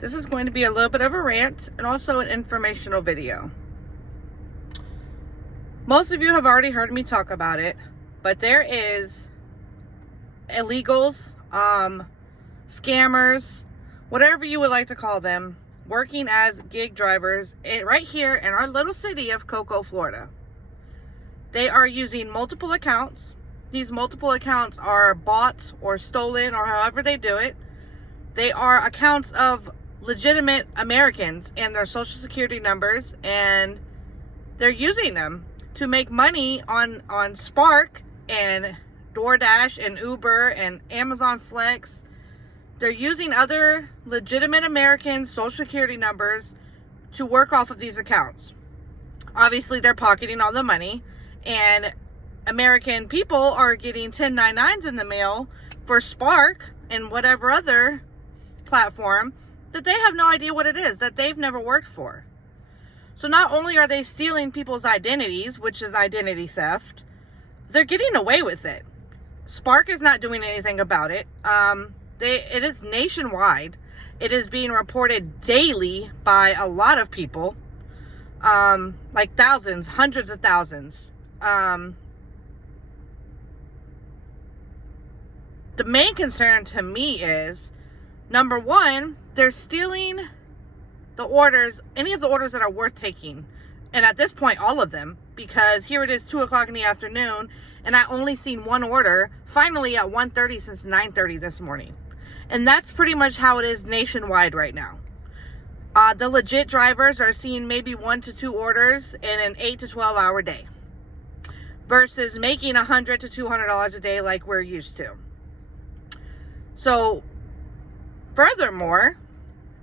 This is going to be a little bit of a rant and also an informational video. Most of you have already heard me talk about it, but there is illegals, scammers, whatever you would like to call them, working as gig drivers right here in our little city of Cocoa, Florida. They are using multiple accounts. These multiple accounts are bought or stolen or however they do it. They are accounts of legitimate Americans and their social security numbers, and they're using them to make money on Spark and DoorDash and Uber and Amazon Flex. They're using other legitimate American social security numbers to work off of these accounts. Obviously, they're pocketing all the money, and American people are getting 1099s in the mail for Spark and whatever other platform that they have no idea what it is, that they've never worked for. So not only are they stealing people's identities, which is identity theft, they're getting away with it. Spark is not doing anything about it. It is nationwide. It is being reported daily by a lot of people, like thousands, hundreds of thousands. The main concern to me is, number one, they're stealing the orders, any of the orders that are worth taking. And at this point, all of them, because here it is 2 o'clock in the afternoon, and I only seen one order finally at 1:30 since 9:30 this morning. And that's pretty much how it is nationwide right now. The legit drivers are seeing maybe 1 to 2 orders in an 8 to 12 hour day versus making $100 to $200 a day like we're used to. So furthermore,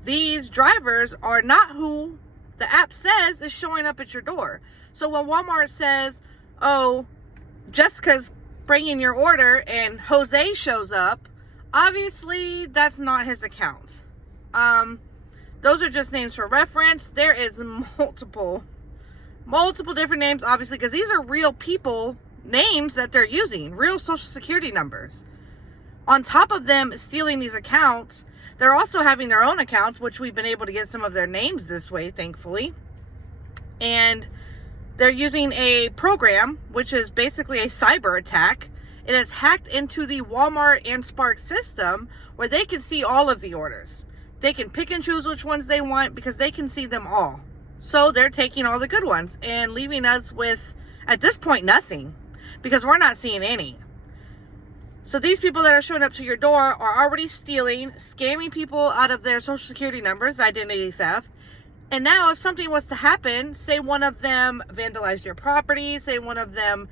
these drivers are not who the app says is showing up at your door. So when Walmart says, oh, Jessica's bringing your order and Jose shows up, obviously that's not his account. Those are just names for reference. There is multiple different names, obviously, because these are real people names that they're using, real social security numbers. On top of them stealing these accounts, they're also having their own accounts, which we've been able to get some of their names this way, thankfully. And they're using a program, which is basically a cyber attack. It has hacked into the Walmart and Spark system where they can see all of the orders. They can pick and choose which ones they want because they can see them all. So they're taking all the good ones and leaving us with, at this point, nothing, because we're not seeing any. So these people that are showing up to your door are already stealing, scamming people out of their social security numbers, identity theft. And now if something was to happen, say one of them vandalized your property, say one of them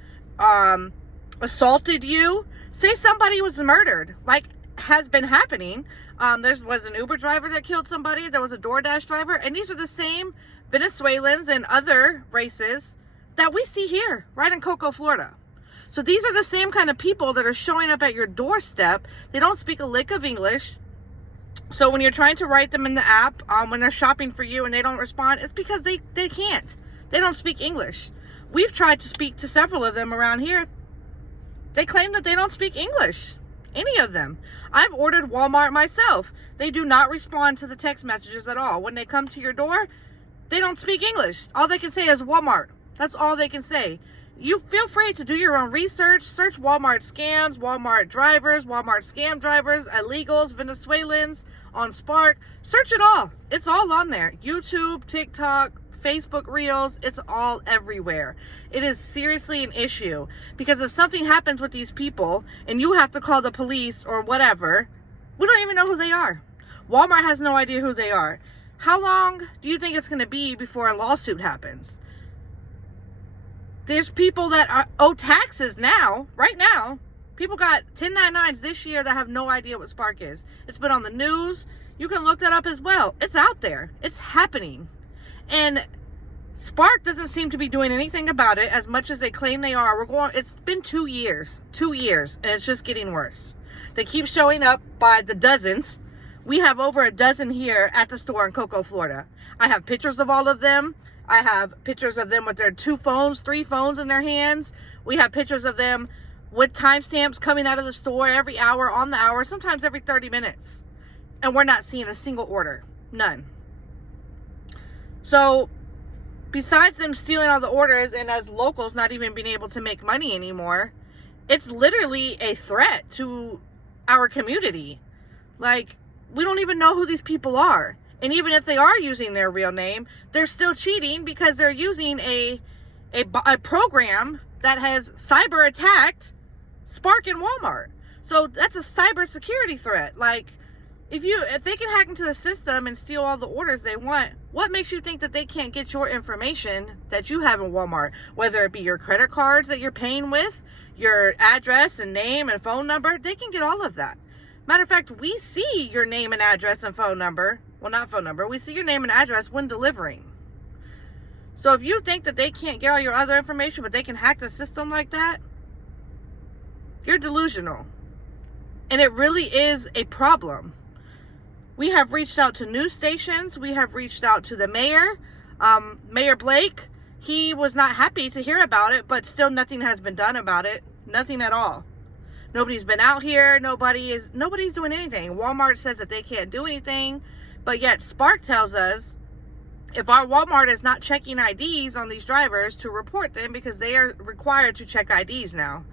assaulted you, say somebody was murdered, like has been happening. There was an Uber driver that killed somebody. There was a DoorDash driver. And these are the same Venezuelans and other races that we see here, right in Cocoa, Florida. So these are the same kind of people that are showing up at your doorstep. They don't speak a lick of English. So when you're trying to write them in the app, when they're shopping for you and they don't respond, it's because they can't. They don't speak English. We've tried to speak to several of them around here. They claim that they don't speak English. Any of them. I've ordered Walmart myself. They do not respond to the text messages at all. When they come to your door, they don't speak English. All they can say is Walmart. That's all they can say. You feel free to do your own research. Search Walmart scams, Walmart drivers, Walmart scam drivers, illegals, Venezuelans on Spark. Search it all. It's all on there. YouTube, TikTok, Facebook Reels. It's all everywhere. It is seriously an issue because if something happens with these people and you have to call the police or whatever, we don't even know who they are. Walmart has no idea who they are. How long do you think it's going to be before a lawsuit happens? There's people that owe taxes now, right now. People got 1099s this year that have no idea what Spark is. It's been on the news. You can look that up as well. It's out there. It's happening. And Spark doesn't seem to be doing anything about it as much as they claim they are. It's been 2 years, and it's just getting worse. They keep showing up by the dozens. We have over a dozen here at the store in Cocoa, Florida. I have pictures of all of them. I have pictures of them with their 2 phones, 3 phones in their hands. We have pictures of them with timestamps coming out of the store every hour, on the hour, sometimes every 30 minutes. And we're not seeing a single order. None. So besides them stealing all the orders and as locals not even being able to make money anymore, it's literally a threat to our community. Like, we don't even know who these people are. And even if they are using their real name, they're still cheating because they're using a program that has cyber attacked Spark and Walmart. So that's a cyber security threat. Like, if they can hack into the system and steal all the orders they want, what makes you think that they can't get your information that you have in Walmart? Whether it be your credit cards that you're paying with, your address and name and phone number, they can get all of that. Matter of fact, we see your name and address and phone number. Well, not phone number. We see your name and address when delivering. So if you think that they can't get all your other information, but they can hack the system like that, you're delusional. And it really is a problem. We have reached out to news stations. We have reached out to the mayor, Mayor Blake. He was not happy to hear about it, but still nothing has been done about it. Nothing at all. Nobody's been out here. Nobody's doing anything. Walmart says that they can't do anything, but yet Spark tells us if our Walmart is not checking IDs on these drivers to report them because they are required to check IDs now.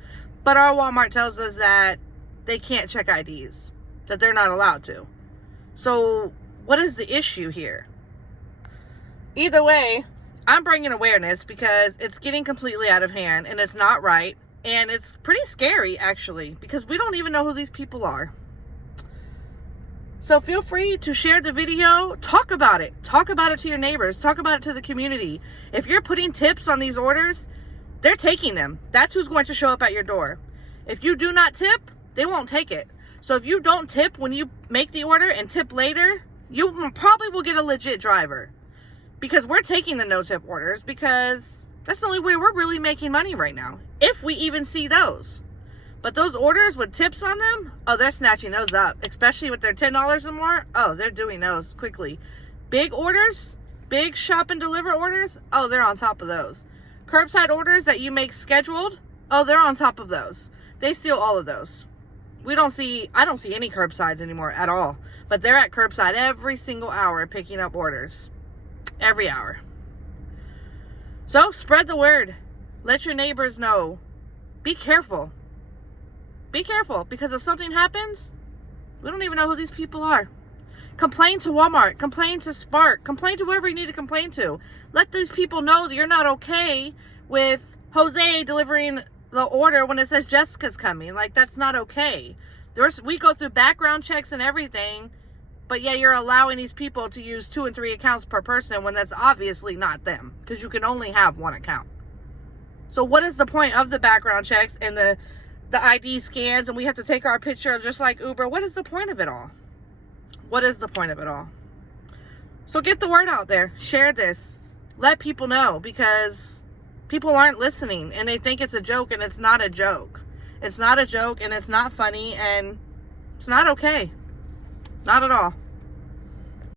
But our Walmart tells us that they can't check IDs, that they're not allowed to. So what is the issue here? Either way, I'm bringing awareness because it's getting completely out of hand and it's not right. And it's pretty scary, actually, because we don't even know who these people are. So feel free to share the video. Talk about it. Talk about it to your neighbors. Talk about it to the community. If you're putting tips on these orders, they're taking them. That's who's going to show up at your door. If you do not tip, they won't take it. So if you don't tip when you make the order and tip later, you probably will get a legit driver. Because we're taking the no-tip orders because that's the only way we're really making money right now. If we even see those. But those orders with tips on them, oh, they're snatching those up. Especially with their $10 or more. Oh, they're doing those quickly. Big orders, big shop and deliver orders, oh, they're on top of those. Curbside orders that you make scheduled, oh, they're on top of those. They steal all of those. I don't see any curbsides anymore at all. But they're at curbside every single hour picking up orders. Every hour. So spread the word. Let your neighbors know. Be careful. Be careful, because if something happens, we don't even know who these people are. Complain to Walmart. Complain to Spark. Complain to whoever you need to complain to. Let these people know that you're not okay with Jose delivering the order when it says Jessica's coming. Like, that's not okay. We go through background checks and everything, but yeah, you're allowing these people to use 2 and 3 accounts per person when that's obviously not them, because you can only have 1 account. So what is the point of the background checks and the ID scans, and we have to take our picture just like Uber? What is the point of it all? What is the point of it all? So get the word out there. Share this. Let people know, because people aren't listening and they think it's a joke, and it's not a joke. It's not a joke, and it's not funny, and it's not okay. Not at all.